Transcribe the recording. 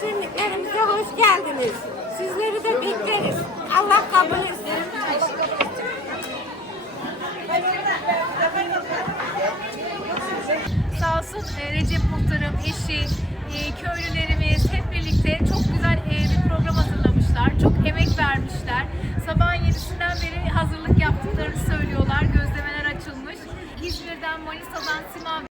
Siyahbeylerimize hoş geldiniz. Sizleri de bekleriz. Allah kabul etsin. Sağ olsun e, Recep Muhtarım, eşi, e, köylülerimiz hep birlikte çok güzel e, bir program hazırlamışlar. Çok emek vermişler. Sabahın 7'sinden beri hazırlık yaptıklarını söylüyorlar. Gözlemeler açılmış. İzmir'den, Manisa'dan, Simav